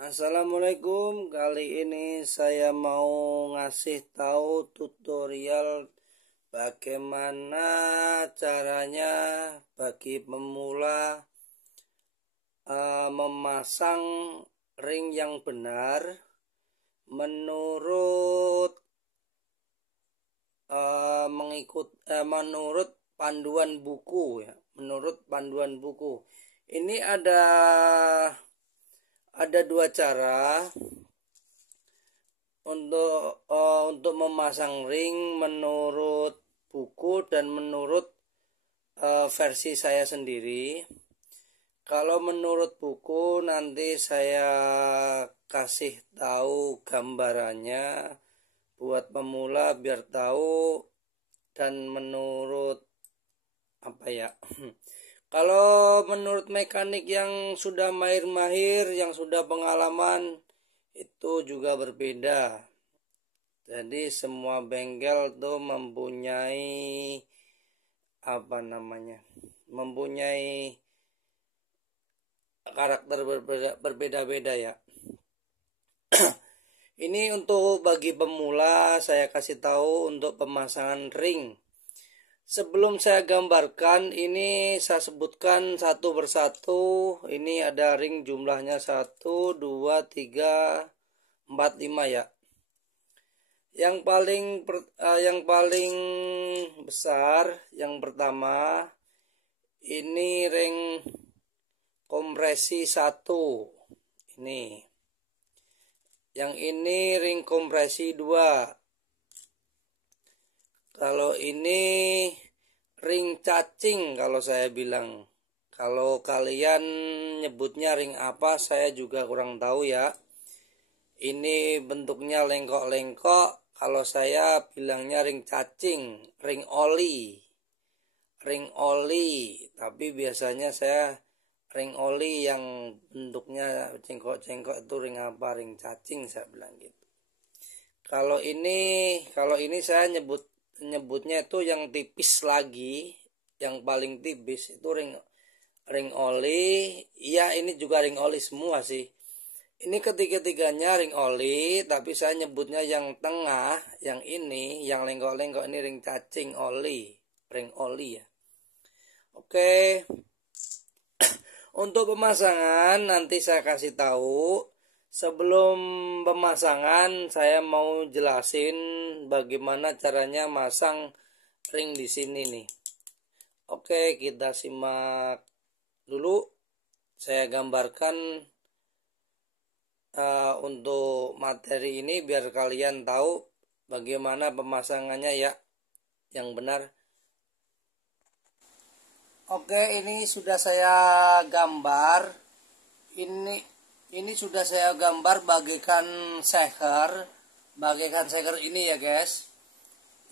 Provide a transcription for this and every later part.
Assalamualaikum. Kali ini saya mau ngasih tahu tutorial bagaimana caranya bagi pemula memasang ring yang benar menurut menurut panduan buku ya. Menurut panduan buku. Ini ada dua cara untuk memasang ring menurut buku dan menurut versi saya sendiri. Kalau menurut buku nanti saya kasih tahu gambarannya buat pemula biar tahu, dan menurut kalau menurut mekanik yang sudah mahir-mahir, yang sudah pengalaman, itu juga berbeda. Jadi semua bengkel tuh mempunyai karakter berbeda-beda ya. Ini untuk bagi pemula saya kasih tahu untuk pemasangan ring. Sebelum saya gambarkan, ini saya sebutkan satu persatu. Ini ada ring jumlahnya 1, 2, 3, 4, 5 ya. Yang paling besar, yang pertama, ini ring kompresi 1. Ini. Yang ini ring kompresi 2. Kalau ini ring cacing kalau saya bilang. Kalau kalian nyebutnya ring apa saya juga kurang tahu ya. Ini bentuknya lengkok-lengkok. Kalau saya bilangnya ring cacing, ring oli. Ring oli, tapi biasanya saya ring oli yang bentuknya cengkok-cengkok itu ring apa? Ring cacing saya bilang gitu. Kalau ini saya nyebutnya itu yang tipis lagi, yang paling tipis itu ring oli. Iya, ini juga ring oli semua sih. Ini ketiga-tiganya ring oli, tapi saya nyebutnya yang tengah, yang ini, yang lengkok-lengkok ini ring cacing oli, ring oli ya. Oke. Untuk pemasangan nanti saya kasih tahu. Sebelum pemasangan saya mau jelasin bagaimana caranya masang ring di sini nih. Oke, kita simak dulu. Saya gambarkan untuk materi ini biar kalian tahu bagaimana pemasangannya ya, yang benar. Oke, ini sudah saya gambar. Ini sudah saya gambar bagaikan seher ini ya guys.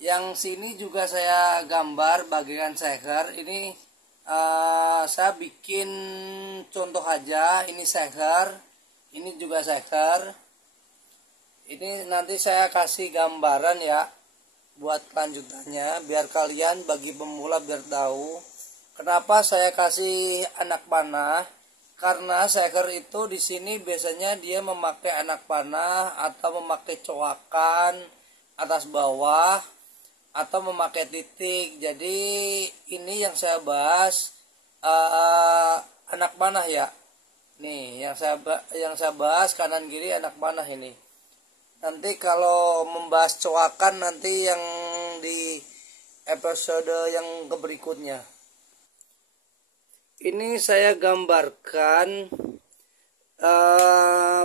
Yang sini juga saya gambar bagaikan seher. Ini saya bikin contoh aja. Ini seher, ini juga seher. Ini nanti saya kasih gambaran ya buat lanjutannya biar kalian bagi pemula biar tahu kenapa saya kasih anak panah. Karena seher itu di sini biasanya dia memakai anak panah atau memakai coakan atas bawah atau memakai titik. Jadi ini yang saya bahas anak panah ya. Nih yang saya bahas kanan kiri anak panah ini. Nanti kalau membahas coakan nanti yang di episode yang berikutnya. Ini saya gambarkan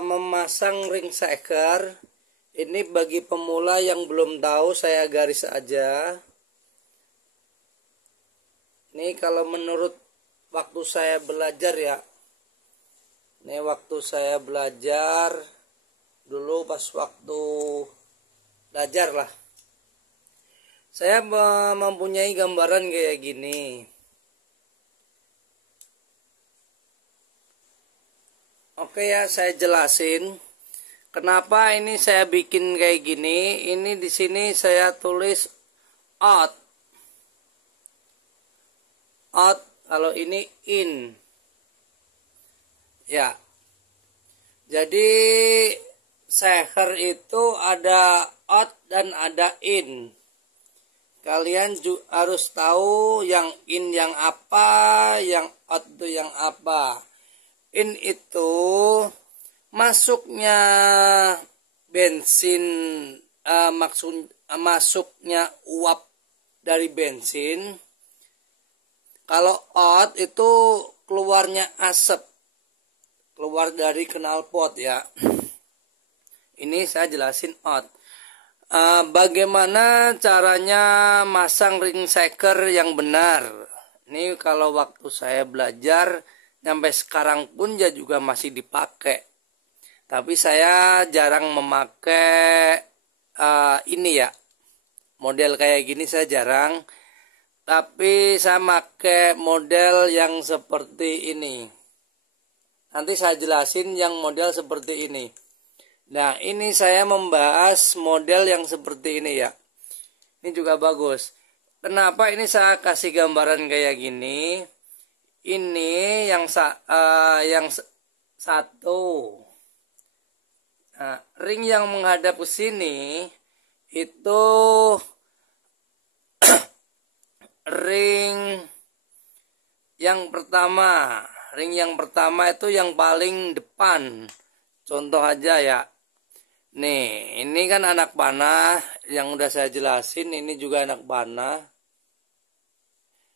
memasang ring seher. Ini bagi pemula yang belum tahu saya garis aja. Ini kalau menurut waktu saya belajar ya. Ini waktu saya belajar dulu pas waktu belajar lah. Saya mempunyai gambaran kayak gini. Oke ya, saya jelasin kenapa ini saya bikin kayak gini. Ini di sini saya tulis out. Kalau ini in. Ya. Jadi seher itu ada out dan ada in. Kalian harus tahu yang in yang apa, yang out itu yang apa. In itu masuknya bensin, masuknya uap dari bensin. Kalau out itu keluarnya asap, keluar dari knalpot ya. Ini saya jelasin out. Bagaimana caranya masang ring shaker yang benar? Ini kalau waktu saya belajar sampai sekarang pun ya juga masih dipakai. Tapi saya jarang memakai ini ya. Model kayak gini saya jarang. Tapi saya pakai model yang seperti ini. Nanti saya jelasin yang model seperti ini. Nah, ini saya membahas model yang seperti ini ya. Ini juga bagus. Kenapa ini saya kasih gambaran kayak gini? Ini yang satu. Nah, ring yang menghadap ke sini itu ring yang pertama. Ring yang pertama itu yang paling depan. Contoh aja ya. Nih, ini kan anak panah yang udah saya jelasin, ini juga anak panah.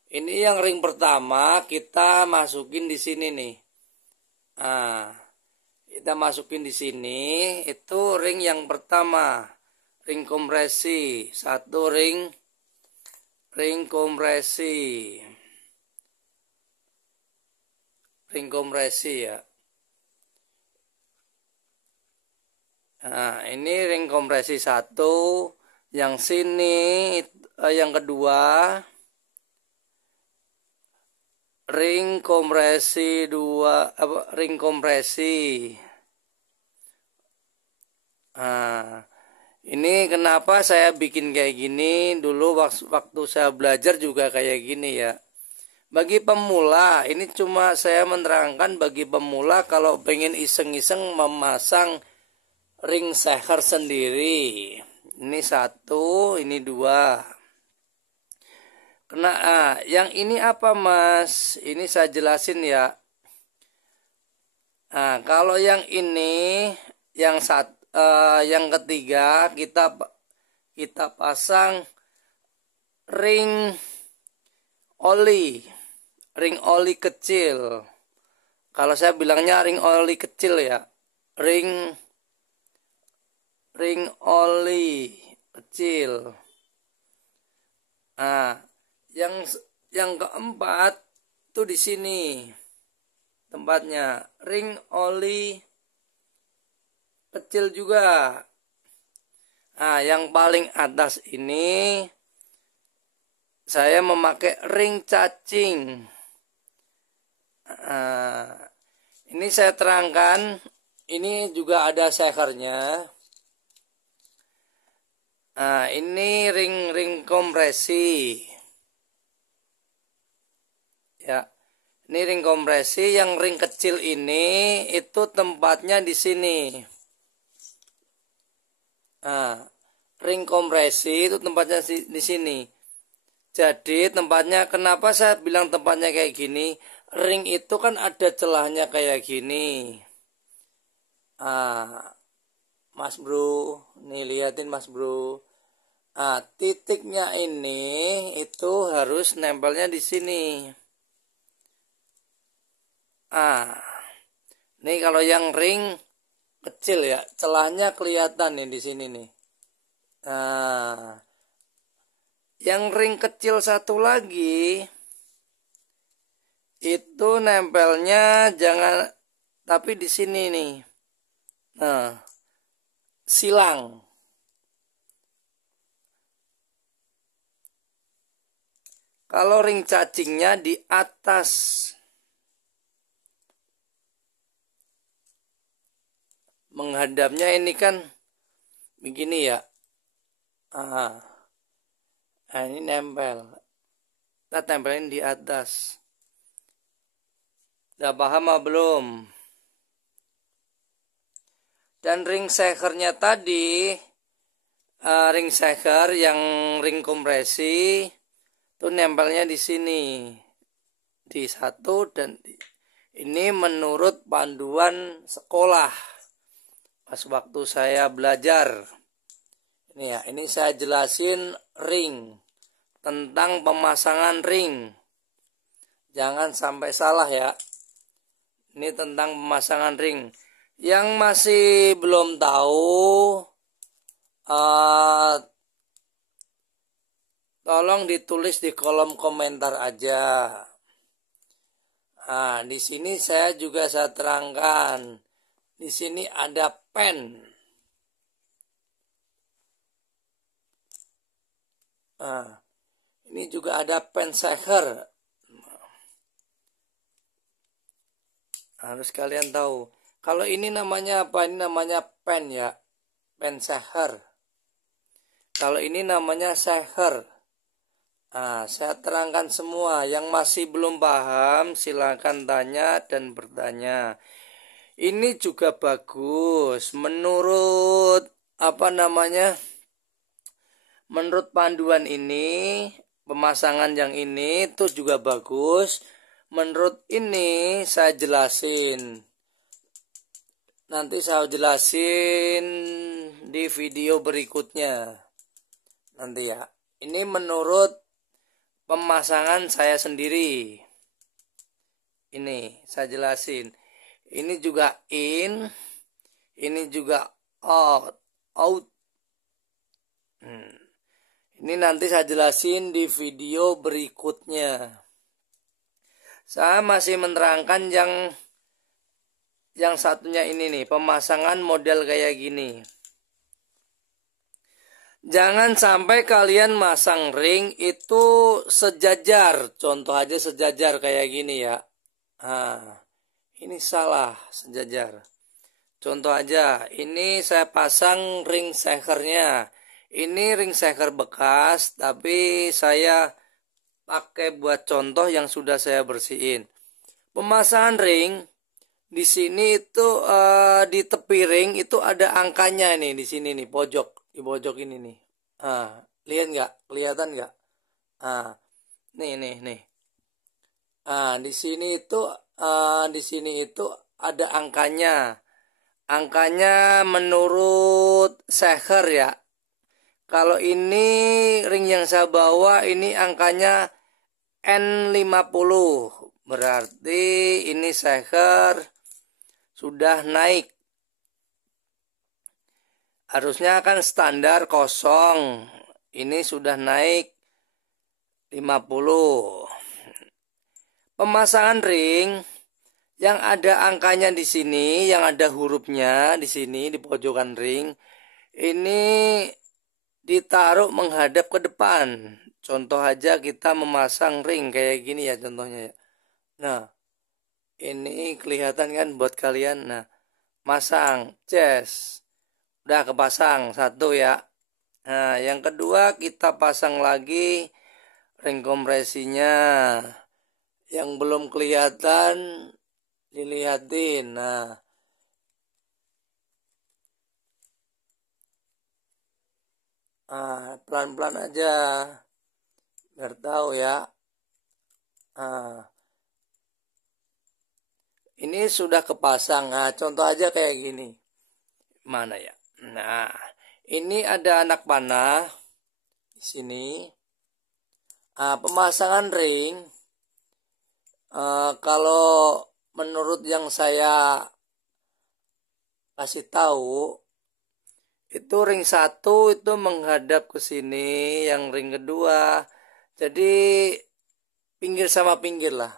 Ini yang ring pertama kita masukin di sini nih. Nah, kita masukin di sini, itu ring yang pertama, ring kompresi, satu ring kompresi. Ring kompresi ya. Nah, ini ring kompresi satu, yang sini yang kedua ring kompresi dua, ring kompresi. Nah, ini kenapa saya bikin kayak gini? Dulu waktu saya belajar juga kayak gini ya. Bagi pemula, ini cuma saya menerangkan bagi pemula kalau pengen iseng-iseng memasang ring shaker sendiri. Ini satu, ini dua. Yang ini apa mas? Ini saya jelasin ya. Nah, kalau yang ini, yang ketiga kita pasang ring oli kecil. Kalau saya bilangnya ring oli kecil ya. Ring oli kecil. Nah, yang keempat tuh di sini tempatnya ring oli kecil juga. Nah, yang paling atas ini saya memakai ring cacing. Nah, ini saya terangkan, ini juga ada shakernya. Nah, ini ring kompresi. Ya. Ini ring kompresi, yang ring kecil ini itu tempatnya di sini. Nah, ring kompresi itu tempatnya di sini. Jadi tempatnya, kenapa saya bilang tempatnya kayak gini? Ring itu kan ada celahnya kayak gini. Mas bro, nih liatin mas bro. Titiknya ini itu harus nempelnya di sini. Nih kalau yang ring kecil ya, celahnya kelihatan nih di sini nih. Nah, yang ring kecil satu lagi itu nempelnya jangan, tapi di sini nih. Nah, silang. Kalau ring cacingnya di atas. Menghadapnya ini kan begini ya. Nah, ini nempel. Kita tempelin di atas. Udah paham belum? Dan ring shakernya tadi, ring shaker yang ring kompresi itu nempelnya di sini, di satu, dan ini menurut panduan sekolah pas waktu saya belajar. Ini ya, ini saya jelasin ring, tentang pemasangan ring. Jangan sampai salah ya. Ini tentang pemasangan ring. Yang masih belum tahu, tolong ditulis di kolom komentar aja. Nah, di sini saya terangkan. Di sini ada pen. Nah, ini juga ada pen shaker. Harus kalian tahu. Kalau ini namanya apa? Ini namanya pen ya. Pen shaker. Kalau ini namanya shaker. Nah, saya terangkan semua. Yang masih belum paham silakan tanya dan bertanya. Ini juga bagus. Menurut menurut panduan ini, pemasangan yang ini itu juga bagus. Menurut ini saya jelasin. Nanti saya jelasin di video berikutnya. Nanti ya. Ini menurut pemasangan saya sendiri. Ini saya jelasin. Ini juga in. Ini juga out. Ini nanti saya jelasin di video berikutnya. Saya masih menerangkan yang satunya ini nih, pemasangan model kayak gini. Jangan sampai kalian masang ring itu sejajar. Contoh aja sejajar kayak gini ya. Nah, ini salah sejajar. Contoh aja, ini saya pasang ring shakernya. Ini ring shaker bekas, tapi saya pakai buat contoh yang sudah saya bersihin. Pemasangan ring di sini itu di tepi ring itu ada angkanya nih di sini nih di pojok ini nih. Lihat nggak? Kelihatan nggak? Nih. Di sini itu ada angkanya. Angkanya menurut shaker ya. Kalau ini ring yang saya bawa ini angkanya N50. Berarti ini shaker sudah naik. Harusnya kan standar kosong. Ini sudah naik 50. Pemasangan ring yang ada angkanya di sini, yang ada hurufnya di sini di pojokan ring. Ini ditaruh menghadap ke depan. Contoh aja kita memasang ring kayak gini ya contohnya ya. Nah, ini kelihatan kan buat kalian. Nah, masang ces. Udah kepasang satu ya. Nah, yang kedua kita pasang lagi ring kompresinya. Yang belum kelihatan dilihatin. Nah, pelan-pelan aja biar tahu ya. Ini sudah kepasang. Nah, contoh aja kayak gini. Mana ya? Nah, ini ada anak panah di sini. Pemasangan ring kalau menurut yang saya kasih tahu itu ring satu itu menghadap ke sini, yang ring kedua jadi pinggir sama pinggir lah.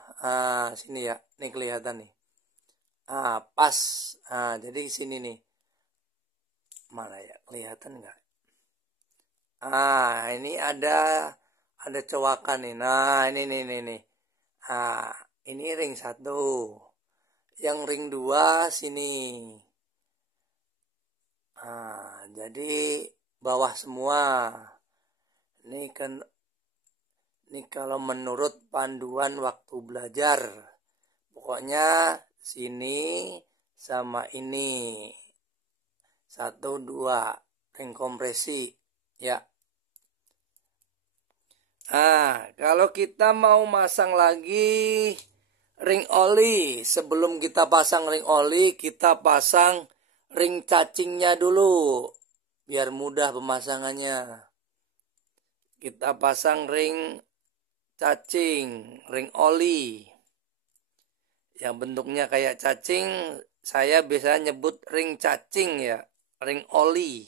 Sini ya, nih kelihatan nih. Pas. Jadi sini nih. Mana ya, kelihatan nggak? Ini ada cowakan nih. Nah, ini nih. Ini ring satu. Yang ring dua sini. Jadi bawah semua. Ini kan kalau menurut panduan waktu belajar. Pokoknya sini sama ini. 1 2 ring kompresi ya. Nah, kalau kita mau masang lagi ring oli, sebelum kita pasang ring oli, kita pasang ring cacingnya dulu biar mudah pemasangannya. Kita pasang ring cacing, ring oli yang bentuknya kayak cacing. Saya biasanya nyebut ring cacing ya, ring oli.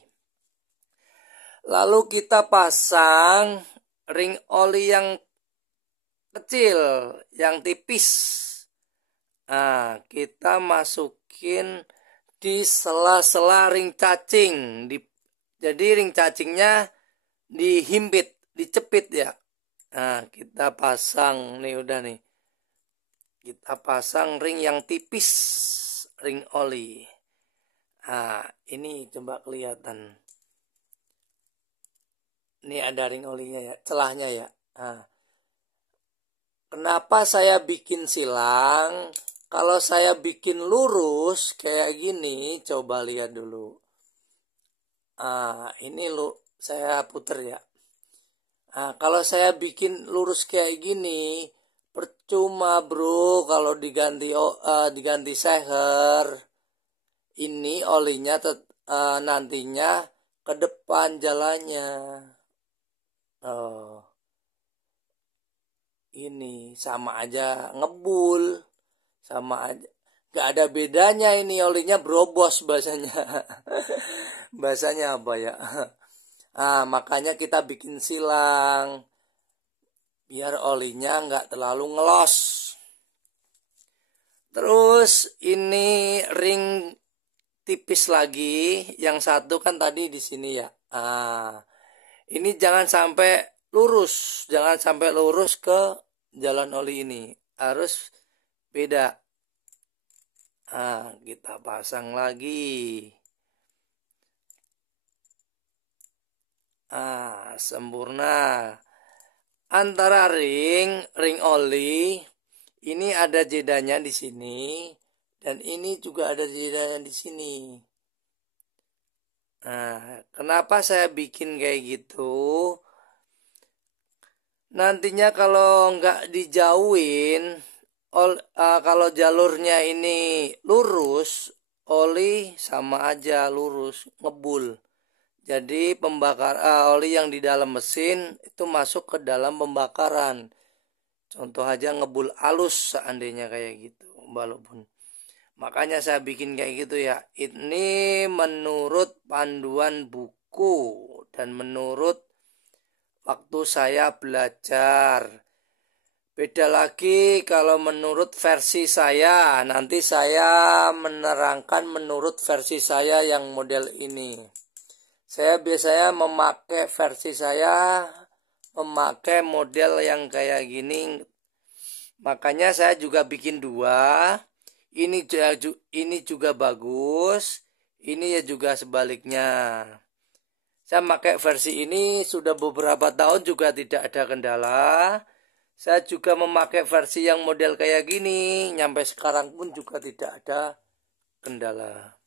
Lalu kita pasang ring oli yang kecil, yang tipis. Nah, kita masukin di sela-sela ring cacing. Jadi ring cacingnya dihimpit, dicepit ya. Nah, kita pasang nih, udah nih. Kita pasang ring yang tipis, ring oli. Nah, ini coba kelihatan. Ini ada ring olinya ya, celahnya ya. Nah, kenapa saya bikin silang? Kalau saya bikin lurus kayak gini, coba lihat dulu. Ini saya puter ya. Nah, kalau saya bikin lurus kayak gini, percuma bro kalau diganti seher. Ini olinya nantinya ke depan jalannya. Ini sama aja ngebul, sama aja, gak ada bedanya. Ini olinya brobos bahasanya. Bahasanya apa ya? Makanya kita bikin silang biar olinya nggak terlalu ngelos. Terus ini ring tipis lagi, yang satu kan tadi di sini ya. Ini jangan sampai lurus, ke jalan oli ini, harus beda. Kita pasang lagi. Sempurna. Antara ring oli ini ada jedanya di sini, dan ini juga ada jedanya di sini. Kenapa saya bikin kayak gitu? Nantinya kalau nggak dijauhin, kalau jalurnya ini lurus, oli sama aja lurus, ngebul. Jadi oli yang di dalam mesin itu masuk ke dalam pembakaran. Contoh aja ngebul alus seandainya kayak gitu, walaupun. Makanya saya bikin kayak gitu ya. Ini menurut panduan buku dan menurut waktu saya belajar. Beda lagi kalau menurut versi saya. Nanti saya menerangkan menurut versi saya yang model ini. Saya biasanya memakai model yang kayak gini. Makanya saya juga bikin 2. Ini juga bagus. Ini ya juga sebaliknya. Saya pakai versi ini sudah beberapa tahun juga tidak ada kendala. Saya juga memakai versi yang model kayak gini. Sampai sekarang pun juga tidak ada kendala.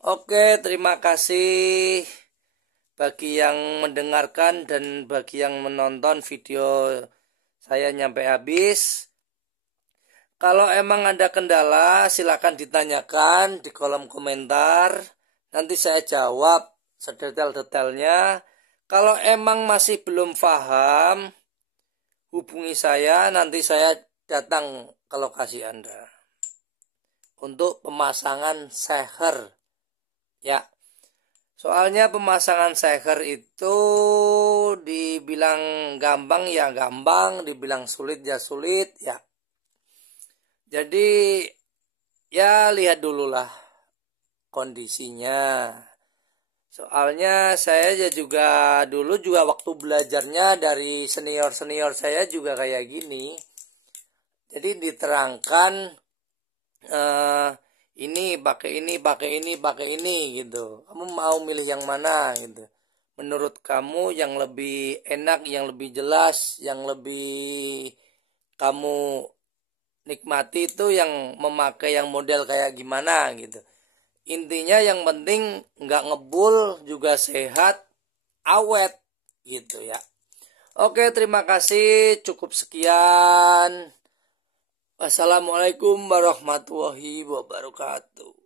Oke, terima kasih bagi yang mendengarkan dan bagi yang menonton video saya nyampe habis. Kalau emang ada kendala, silakan ditanyakan di kolom komentar. Nanti saya jawab sedetail-detailnya. Kalau emang masih belum paham, hubungi saya, nanti saya datang ke lokasi Anda untuk pemasangan seher. Ya, soalnya pemasangan seher itu dibilang gampang ya gampang, dibilang sulit ya sulit ya. Jadi ya lihat dulu lah kondisinya. Soalnya saya juga dulu waktu belajarnya dari senior saya juga kayak gini. Jadi diterangkan ini pakai ini gitu. Kamu mau milih yang mana gitu. Menurut kamu yang lebih enak, yang lebih jelas, yang lebih kamu nikmati itu yang memakai yang model kayak gimana gitu. Intinya yang penting nggak ngebul, juga sehat, awet gitu ya. Oke, terima kasih, cukup sekian. Wassalamualaikum warahmatullahi wabarakatuh.